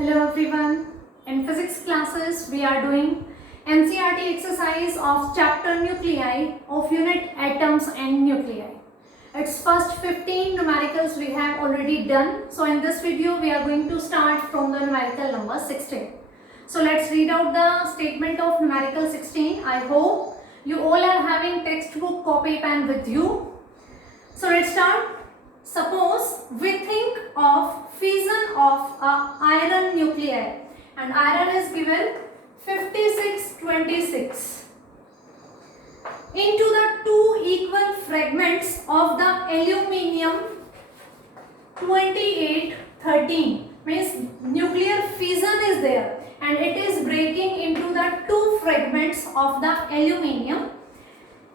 Hello everyone. In physics classes we are doing NCERT exercise of chapter nuclei of unit atoms and nuclei. Its first 15 numericals we have already done. So in this video we are going to start from the numerical number 16. So let's read out the statement of numerical 16. I hope you all are having textbook, copy, pen with you. So let's start. Suppose we think of fission of a iron nuclei, and iron is given 5626 into the two equal fragments of the aluminium 2813. Means nuclear fission is there and it is breaking into the two fragments of the aluminium.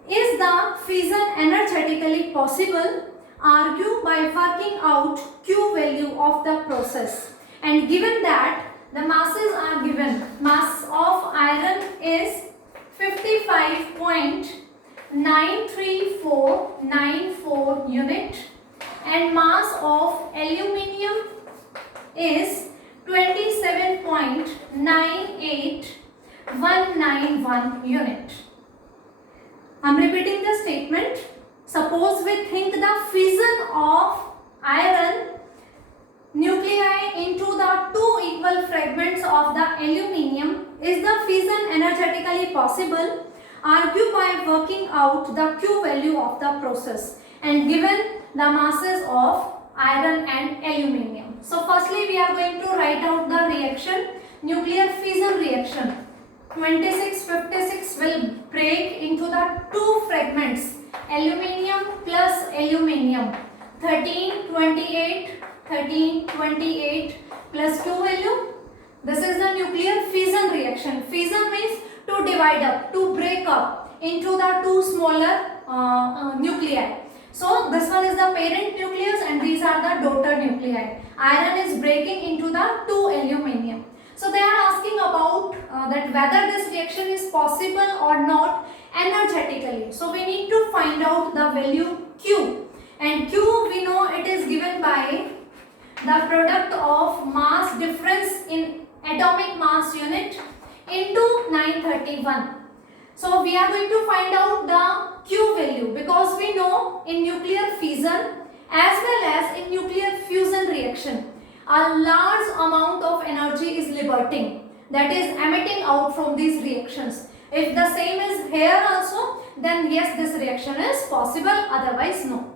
Is the fission energetically possible? Argue by working out Q value of the process, and given that the masses are given, mass of iron is 55.93494 unit and mass of aluminium is 27.98191 unit. I am repeating the statement. Suppose we think the fission of iron nuclei into the two equal fragments of the aluminium. Is the fission energetically possible? Argue by working out the Q value of the process and given the masses of iron and aluminium. So firstly we are going to write out the reaction, nuclear fission reaction. 2656 will break into the two fragments, aluminium plus aluminium, 1328 plus Q value. This is the nuclear fission reaction. Fission means to divide up, to break up into the two smaller nuclei. So this one is the parent nucleus and these are the daughter nuclei. Iron is breaking into the two aluminium. So they are asking about that whether this reaction is possible or not energetically. So we need to find out the value Q, and Q we know it is given by the product of mass difference in atomic mass unit into 931. So we are going to find out the Q value because we know in nuclear fission as well as in nuclear fusion reaction a large amount of energy is liberating, that is emitting out from these reactions. If the same is here also, then yes, this reaction is possible, otherwise no.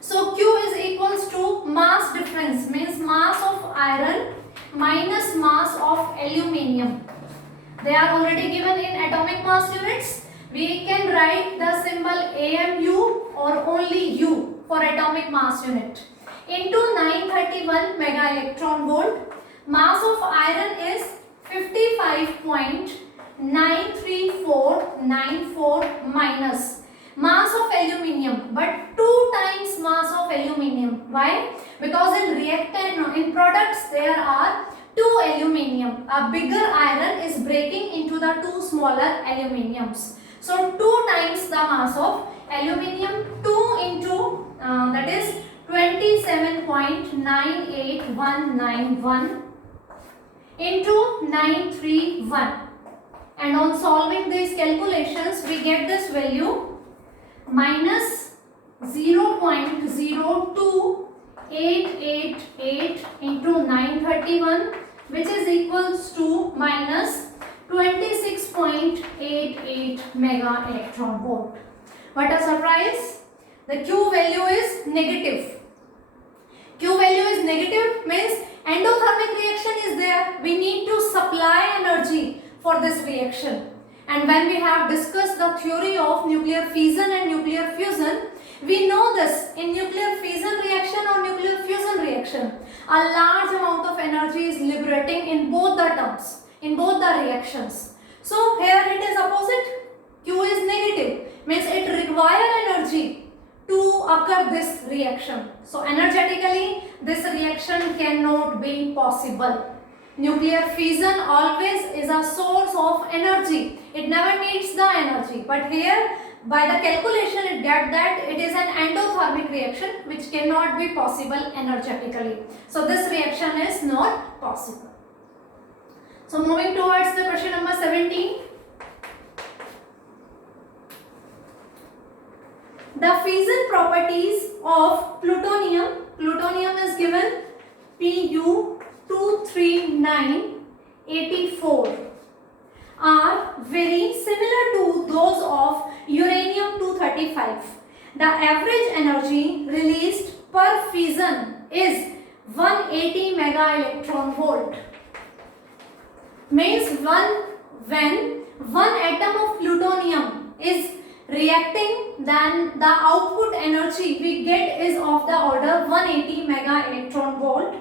So Q is equals to mass difference, means mass of iron minus mass of aluminium. They are already given in atomic mass units. We can write the symbol AMU or only U for atomic mass unit into 931 mega electron volt. Mass of iron is 55.93494 minus mass of aluminium, but 2 times mass of aluminium. Why? Because in reactant, in products there are 2 aluminium. A bigger iron is breaking into the 2 smaller aluminiums. So 2 times the mass of aluminium, 2 into that is 27.98191 into 931, and on solving these calculations we get this value minus 0.02888 into 931, which is equals to minus 26.88 mega electron volt. What a surprise! The Q value is negative. Q value is negative means endothermic reaction is there. We need to supply energy for this reaction. And when we have discussed the theory of nuclear fission and nuclear fusion, we know this in nuclear fission reaction or nuclear fusion reaction, a large amount of energy is liberating in both the terms, in both the reactions. So here it is opposite. Q is negative, means it requires energy to occur this reaction. So energetically this reaction cannot be possible. Nuclear fission always is a source of energy. It never needs the energy. But here by the calculation it get that it is an endothermic reaction which cannot be possible energetically. So this reaction is not possible. So moving towards the question number 17. The fission properties of plutonium. Plutonium is given Pu23984 are very similar to those of uranium-235. The average energy released per fission is 180 mega electron volt. Means when one atom of plutonium is reacting, then the output energy we get is of the order 180 mega electron volt.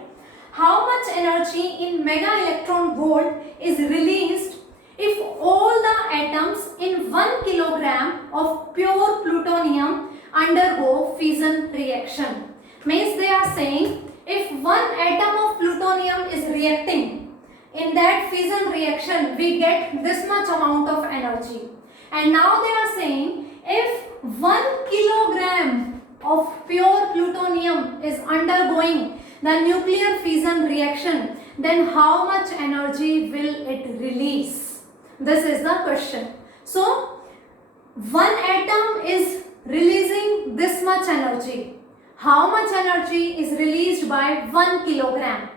How much energy in mega electron volt is released if all the atoms in 1 kilogram of pure plutonium undergo fission reaction? Means they are saying if one atom of plutonium is reacting, in that fission reaction we get this much amount of energy. And now they are saying if 1 kilogram of pure plutonium is undergoing the nuclear fission reaction, then how much energy will it release? This is the question. So, one atom is releasing this much energy. How much energy is released by 1 kilogram?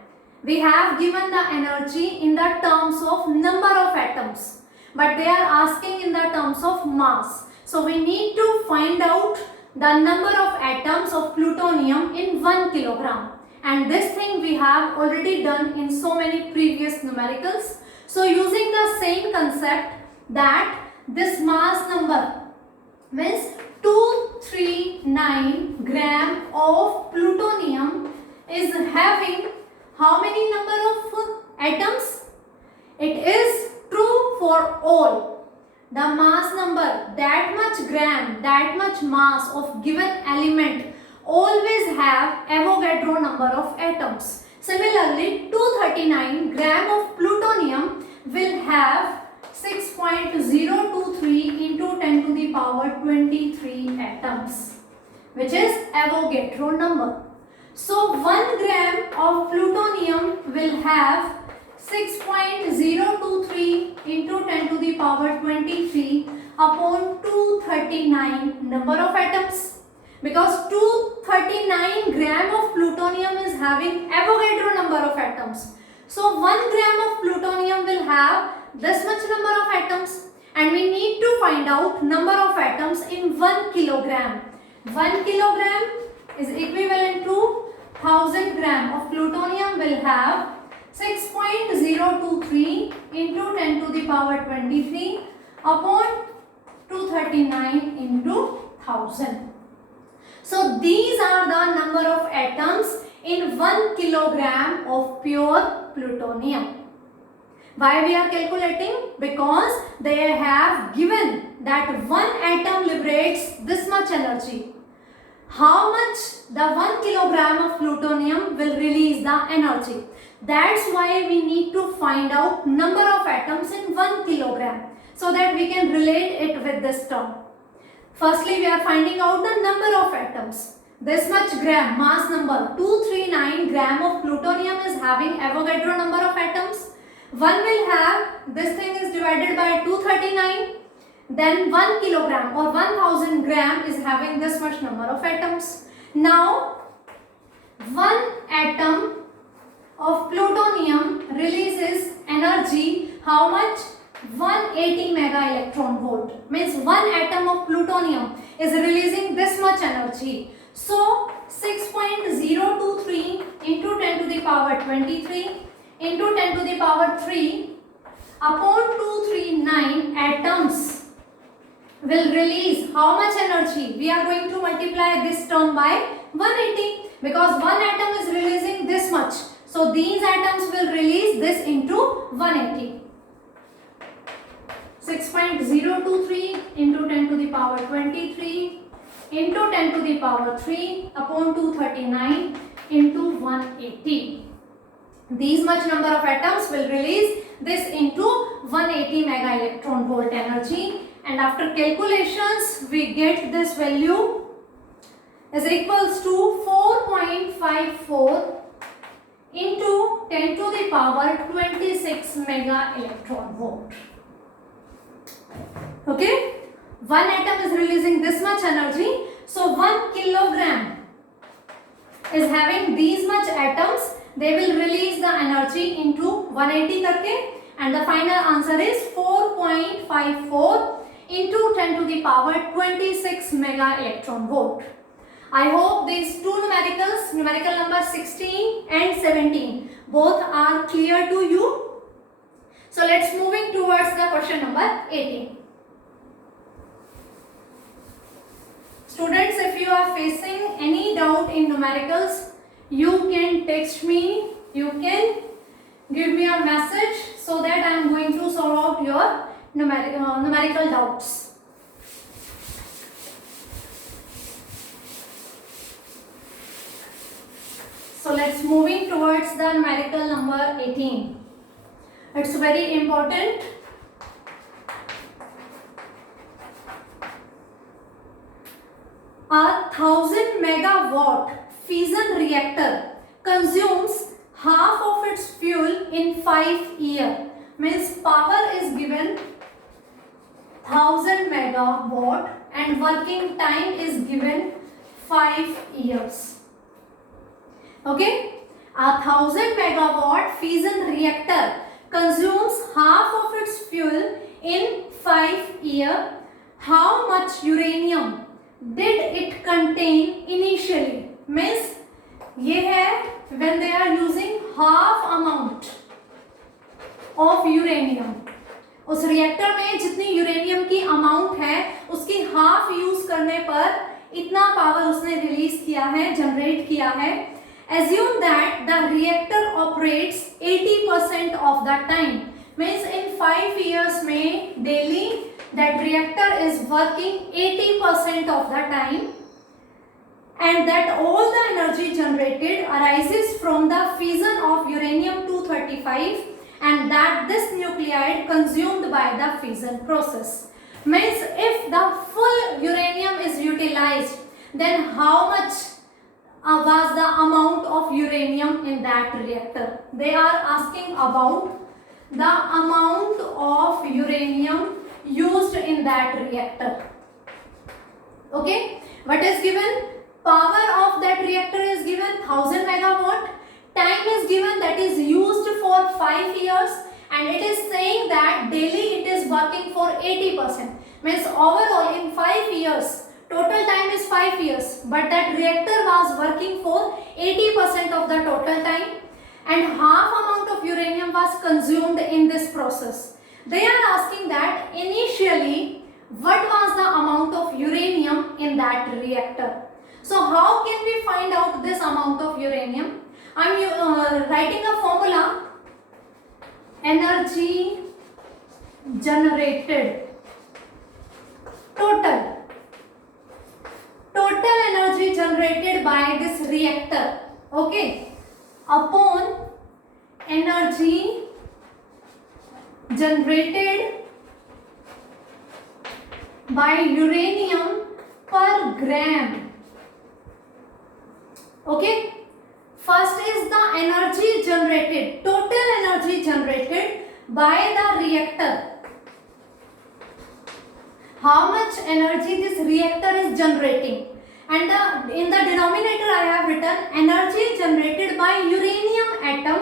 We have given the energy in the terms of number of atoms, but they are asking in the terms of mass. So we need to find out the number of atoms of plutonium in 1 kilogram. And this thing we have already done in so many previous numericals. So using the same concept, that this mass number means 239 gram of plutonium is having how many number of atoms? It is true for all. The mass number, that much gram, that much mass of given element always have Avogadro number of atoms. Similarly, 239 gram of plutonium will have 6.023 into 10 to the power 23 atoms, which is Avogadro number. So 1 gram of plutonium will have 6.023 into 10 to the power 23 upon 239 number of atoms, because 239 gram of plutonium is having Avogadro number of atoms. So 1 gram of plutonium will have this much number of atoms, and we need to find out number of atoms in 1 kilogram. 1 kilogram is equivalent to 1000 gram of plutonium will have 6.023 into 10 to the power 23 upon 239 into 1000. So these are the number of atoms in 1 kilogram of pure plutonium. Why we are calculating? Because they have given that one atom liberates this much energy. How much the 1 kilogram of plutonium will release the energy. That's why we need to find out number of atoms in 1 kilogram, so that we can relate it with this term. Firstly, we are finding out the number of atoms. This much gram, mass number 239 gram of plutonium is having Avogadro number of atoms. One will have, this thing is divided by 239. Then 1 kilogram or 1000 gram is having this much number of atoms. Now, one atom of plutonium releases energy, how much? 180 mega electron volt. Means one atom of plutonium is releasing this much energy. So 6.023 into 10 to the power 23 into 10 to the power 3 upon 239 atoms will release how much energy? We are going to multiply this term by 180, because one atom is releasing this much. So these atoms will release this into 180. 6.023 into 10 to the power 23 into 10 to the power 3 upon 239 into 180. These much number of atoms will release this into 180 mega electron volt energy. and after calculations we get this value is equals to 4.54 into 10 to the power 26 mega electron volt. Okay, one atom is releasing this much energy, so 1 kilogram is having these much atoms. They will release the energy into 180 करके, and the final answer is 4.54 into 10 to the power 26 mega electron volt. I hope these two numericals, numerical number 16 and 17, both are clear to you. So let's moving towards the question number 18. Students, if you are facing any doubt in numericals, you can text me, you can give me a message so that I am going to solve out your numerical doubts. So let's moving towards the numerical number 18. It's very important. A 1000 megawatt fission reactor consumes half of its fuel in 5 years. Means power is given 1000 megawatt and working time is given 5 years. Okay, a 1000 megawatt fission reactor consumes half of its fuel in 5 years. How much uranium did it contain initially? Means ये है when they are using half amount of uranium. उस reactor में जितनी uranium की amount है उसकी half use करने पर इतना पावर उसने रिलीज किया है, जनरेट किया है. Assume that the reactor operates 80% of the time. Means in 5 years में daily that reactor is working 80% of the time, and that all the energy generated arises from the fission of uranium-235, and that this nuclide consumed by the fission process. Means if the full uranium is utilized, then how much was the amount of uranium in that reactor? They are asking about the amount of uranium used in that reactor. Okay, what is given? Power of that reactor is given 1000 megawatt. Time is given, that is used for 5 years, and it is saying that daily it is working for 80%. Means overall in 5 years, total time is 5 years, but that reactor was working for 80% of the total time, and half amount of uranium was consumed in this process. They are asking that initially what was the amount of uranium in that reactor. So how can we find out this amount of uranium? I am writing a formula. Energy generated, total energy generated by this reactor, okay, upon energy generated by uranium per gram. Okay, first is the energy generated, total energy generated by the reactor. How much energy this reactor is generating, and in the denominator I have written energy generated by uranium atom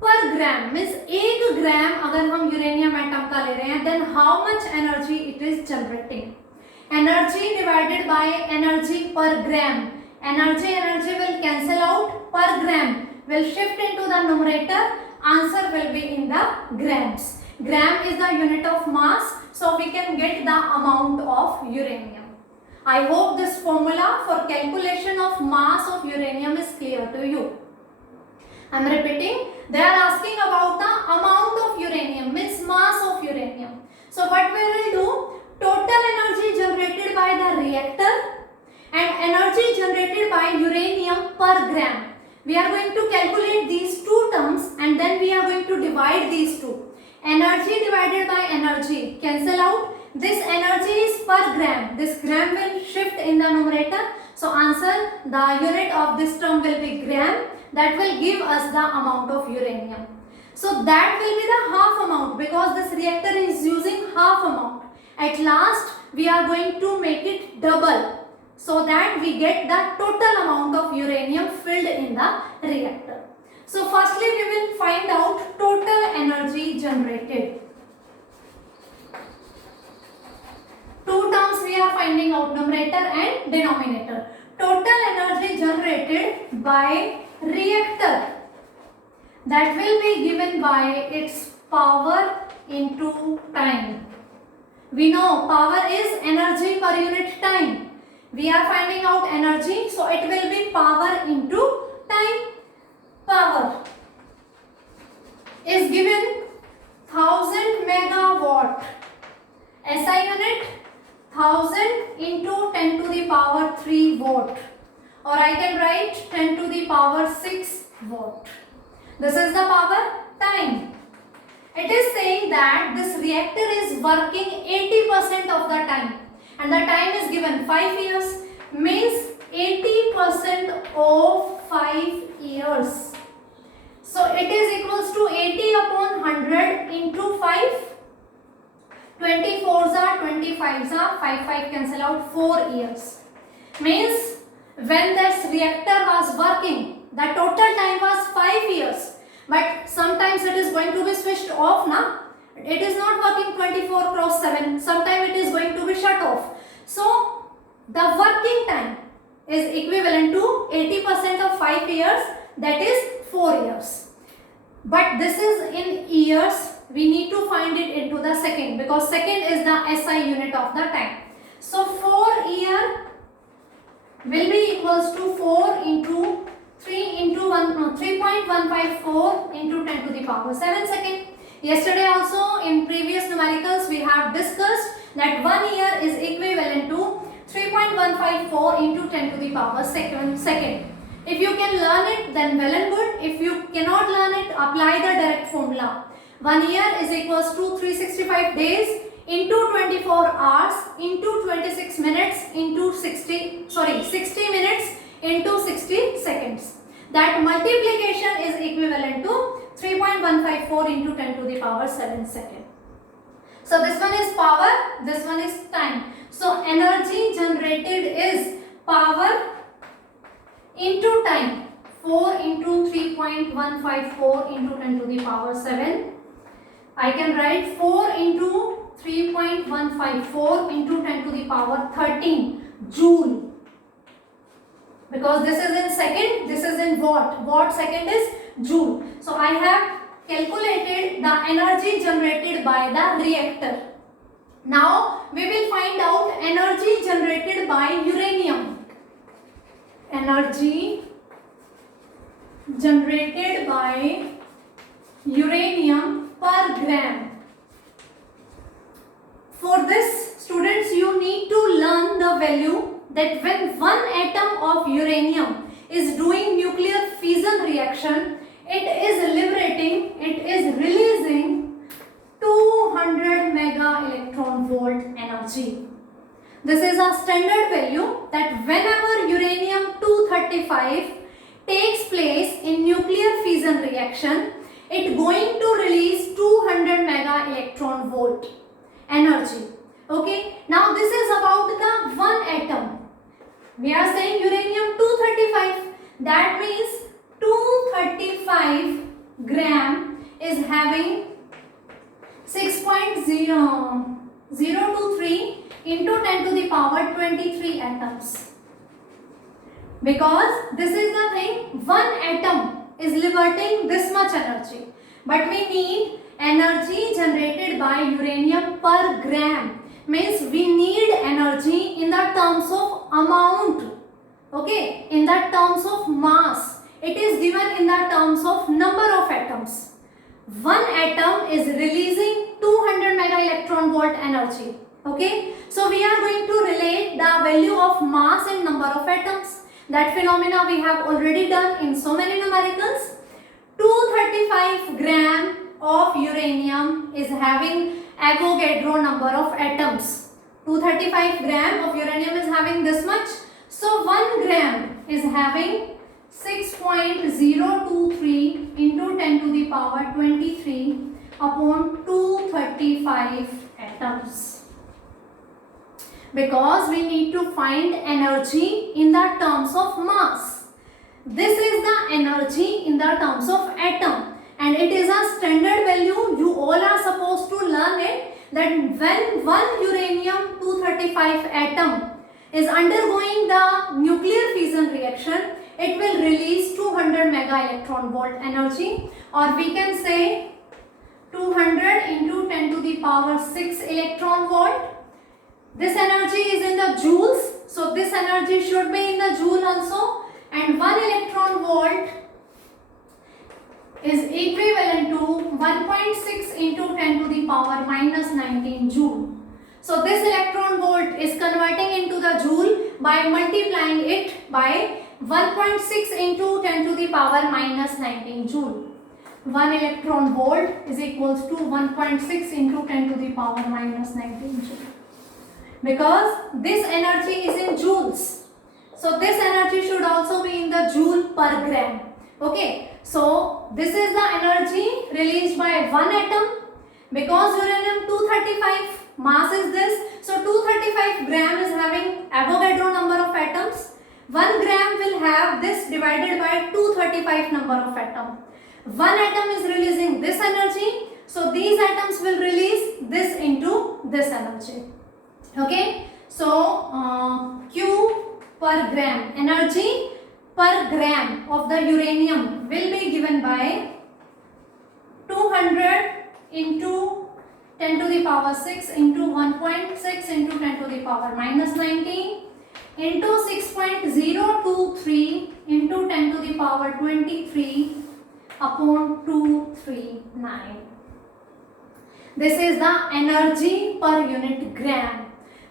per gram. Means 1 gram अगर हम uranium atom का ले रहे हैं, then how much energy it is generating. Energy divided by energy per gram. Energy will cancel out, per gram will shift into the numerator, answer will be in the grams. Gram is the unit of mass, so we can get the amount of uranium. I hope this formula for calculation of mass of uranium is clear to you. I am repeating, they are asking about the amount of uranium, means mass of uranium. So what we will do, total energy generated by the reactor and energy generated by uranium per gram. We are going to calculate these two terms and then we are going to divide these two. Energy divided by energy cancel out, this energy is per gram. This gram will shift in the numerator. So answer, the unit of this term will be gram. That will give us the amount of uranium. So that will be the half amount because this reactor is using half amount. At last we are going to make it double so that we get the total amount of uranium filled in the reactor. So firstly we will find out total energy generated. Two terms we are finding out, numerator and denominator. Total energy generated by reactor, that will be given by its power into time. We know power is energy per unit time. We are finding out energy, so it will be power into time. Power is given 1000 megawatt. SI unit 1000 into 10 to the power 3 watt, or I can write 10 to the power 6 watt. This is the power time. It is saying that this reactor is working 80% of the time, and the time is given 5 years, means 80% of 5 years. So it is equals to 80 upon 100 into 5. 24s are 25s are 5 cancel out, 4 years. Means when this reactor was working, the total time was 5 years. But sometimes it is going to be switched off now. It is not working 24/7. Sometimes it is going to be shut off. So the working time is equivalent to 80% of 5 years, that is 4 years. But this is in years. We need to find it into the second because second is the SI unit of the time. So 4 year will be equals to 4 into 3 into 3.154 into 10 to the power 7 second. Yesterday also in previous numericals we have discussed that 1 year is equivalent to 3.154 into 10 to the power second. If you can learn it, then well and good. If you cannot learn it, apply the direct formula. 1 year is equals to 365 days into 24 hours into 26 minutes into 60 minutes into 60 seconds. That multiplication is equivalent to 3.154 into 10 to the power 7 second. So this one is power, this one is time. So energy generated is power into time. 4 into 3.154 into 10 to the power 7. I can write 4 into 3.154 into 10 to the power 13 joule. Because this is in second, this is in watt. Watt second is joule. So I have calculated the energy generated by the reactor. Now we will find out energy generated by uranium. Energy generated by uranium per gram. For this, students, you need to learn the value that when one atom of uranium is doing nuclear fission reaction, it is liberating, it is releasing 200 mega electron volt energy. This is a standard value that whenever uranium-235 takes place in nuclear fission reaction, it going to release 200 mega electron volt energy. Okay, now this is about the one atom. We are saying uranium-235, that means 235 gram is having 6.023 into 10 to the power 23 atoms. Because this is the thing, one atom is liberating this much energy. But we need energy generated by uranium per gram. Means we need energy in the terms of amount. Okay, in the terms of mass. It is given in the terms of number of atoms. One atom is releasing 200 mega electron volt energy. Okay, so we are going to relate the value of mass and number of atoms. That phenomena we have already done in so many numericals. 235 gram of uranium is having Avogadro number of atoms. 235 gram of uranium is having this much. So 1 gram is having 6.023 into 10 to the power 23 upon 235 atoms. Because we need to find energy in the terms of mass. This is the energy in the terms of atom, and it is a standard value. You all are supposed to learn it, that when one uranium 235 atom is undergoing the nuclear fission reaction, it will release 200 mega electron volt energy, or we can say 200 into 10 to the power 6 electron volt. This energy is in the joules, so this energy should be in the joule also, and 1 electron volt is equivalent to 1.6 into 10 to the power minus 19 joule. So this electron volt is converting into the joule by multiplying it by 1.6 into 10 to the power minus 19 joule. 1 electron volt is equals to 1.6 into 10 to the power minus 19 joule. Because this energy is in joules, so this energy should also be in the joule per gram. Okay, so this is the energy released by one atom. Because uranium 235 mass is this, so 235 gram is having Avogadro number of atoms. 1 gram will have this divided by 235 number of atoms. One atom is releasing this energy, so these atoms will release this into this energy. Okay, so Q per gram, energy per gram of the uranium will be given by 200 into 10 to the power 6 into 1.6 into 10 to the power minus 19 into 6.023 into 10 to the power 23 upon 239. This is the energy per unit gram.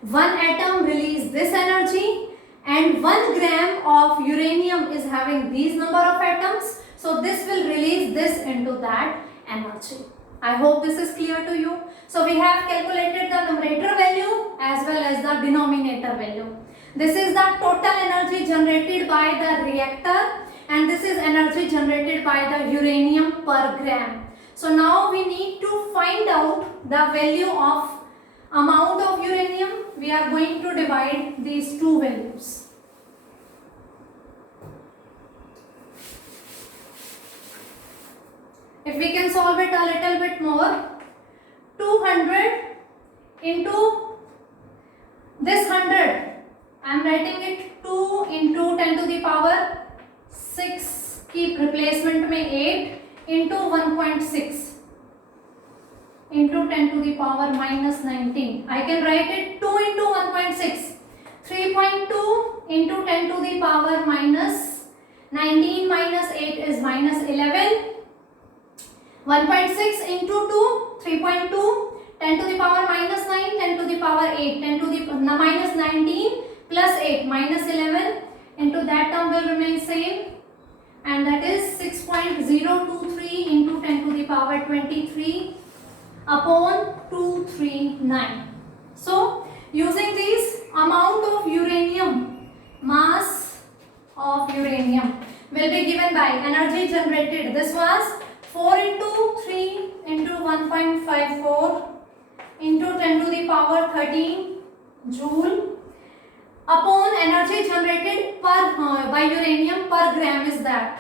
One atom release this energy, and 1 gram of uranium is having these number of atoms, so this will release this into that energy. I hope this is clear to you. So we have calculated the numerator value as well as the denominator value. This is the total energy generated by the reactor, and this is energy generated by the uranium per gram. So now we need to find out the value of amount of uranium. We are going to divide these two values. If we can solve it a little bit more, 200 into this 100, I am writing it 2 into 10 to the power 6, keep replacement mein 8 into 1.6 into 10 to the power minus 19. I can write it 2 into 1.6, 3.2 into 10 to the power minus 19 minus 8 is minus 11. 1.6 into 2, 3.2, 10 to the power minus 9, 10 to the power 8, 10 to the minus 19 plus 8 minus 11 into that term will remain same, and that is 6.023 into 10 to the power 23 upon 239. So using this amount of uranium, mass of uranium will be given by energy generated. This was 4 into 3 into 1.54 into 10 to the power 13 joule upon energy generated per by uranium per gram is that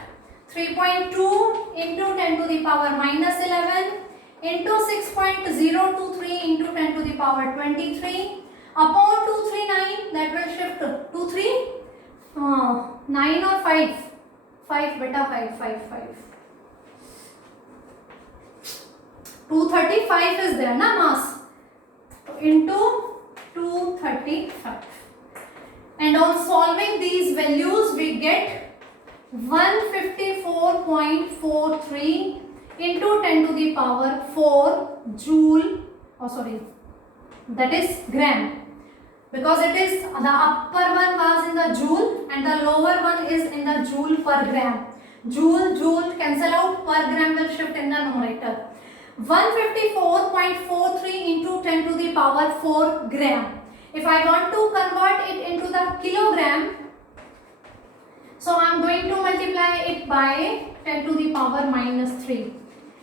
3.2 into 10 to the power minus 11 into 6.023 into 10 to the power 23 upon 239, that will shift to 23 9 or 5 beta 5 235 is there na mass, into 235, and on solving these values we get 154.43 into 10 to the power 4 joule, that is gram, because it is the upper one was in the joule and the lower one is in the joule per gram. Joule cancel out, per gram will shift in the numerator. 154.43 into 10 to the power 4 gram. If I want to convert it into the kilogram, so I am going to multiply it by 10 to the power minus 3.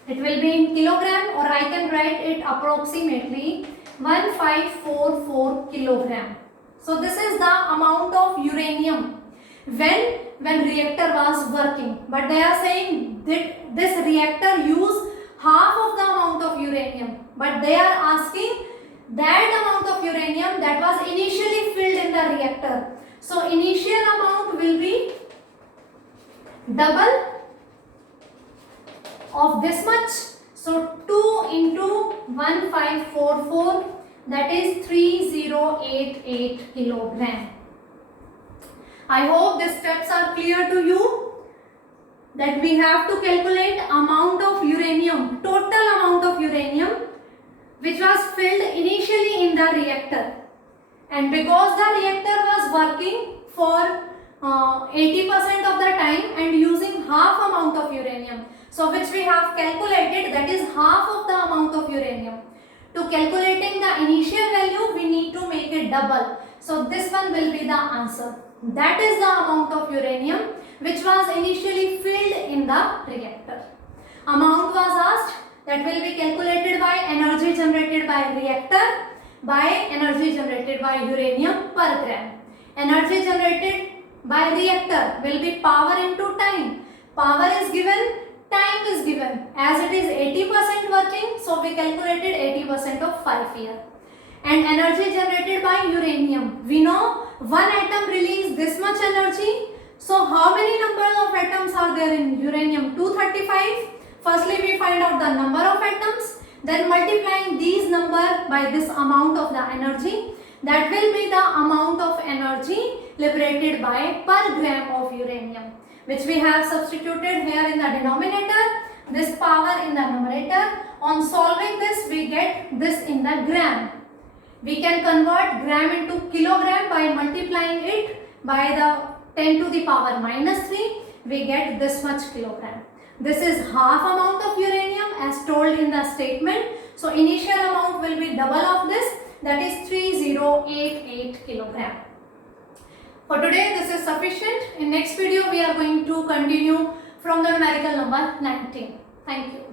It will be in kilogram, or I can write it approximately 1544 kilogram. So this is the amount of uranium when reactor was working. But they are saying that this reactor used half of the amount of uranium. But they are asking that amount of uranium that was initially filled in the reactor. So initial amount will be double of this much. So 2 into 1544, that is 3088 kilogram. I hope these steps are clear to you, that we have to calculate amount of uranium, total amount of uranium which was filled initially in the reactor. And because the reactor was working for 80% of the time and using half amount of uranium, so which we have calculated, that is half of the amount of uranium. To calculating the initial value, we need to make it double. So this one will be the answer. That is the amount of uranium which was initially filled in the reactor. Amount was asked, that will be calculated by energy generated by reactor by energy generated by uranium per gram. Energy generated by reactor will be power into time. Power is given, time is given. As it is 80% working, so we calculated 80% of 5 years. And energy generated by uranium, we know one atom release this much energy. So how many numbers of atoms are there in uranium? 235. Firstly we find out the number of atoms, then multiplying these number by this amount of the energy, that will be the amount of energy liberated by per gram of uranium, which we have substituted here in the denominator, this power in the numerator. On solving this, we get this in the gram. We can convert gram into kilogram by multiplying it by the 10 to the power minus 3. We get this much kilogram. This is half amount of uranium as told in the statement. So initial amount will be double of this, that is 3088 kilogram. For today this is sufficient. In next video we are going to continue from the numerical number 19. Thank you.